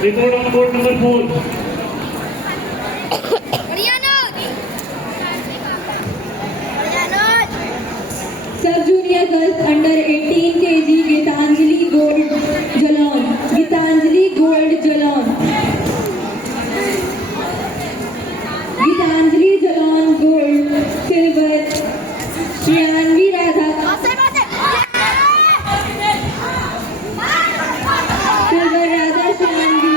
Report on board number 4. Sub-junior girls under 18 kg Gitanjali Gold Jalon. Gitanjali Gold Jalon. Gitanjali Jalon Gold Silver. Shriyanvi Radha. Silver Radha Shriyanvi.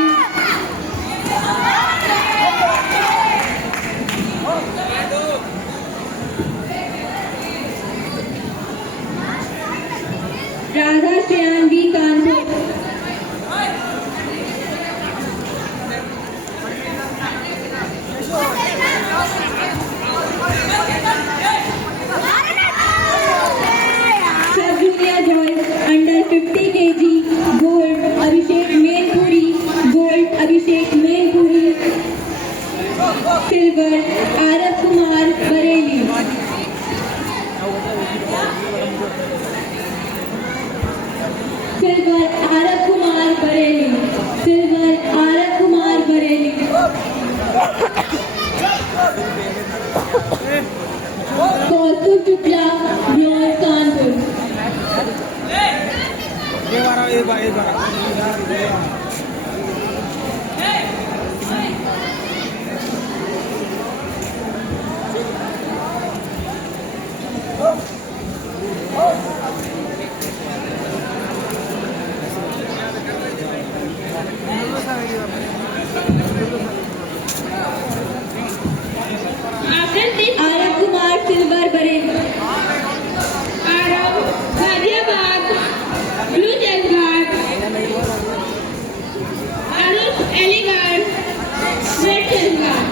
Radha Shriyanvi Kanpur. Sub-junior boys under 50 kg gold Abhishek Mainpuri. Gold Abhishek Mainpuri. Silver Arab Kumar Bareli. Silver Arab Kumar Bareli. Silver Arab Kumar Bareli. Kaustubh Shukla Bronze Kanpur. Arab Kumar Silver Bareli. Arab Ghaziabad Blue Jalghat. Arush Aligarh Red Jalghat.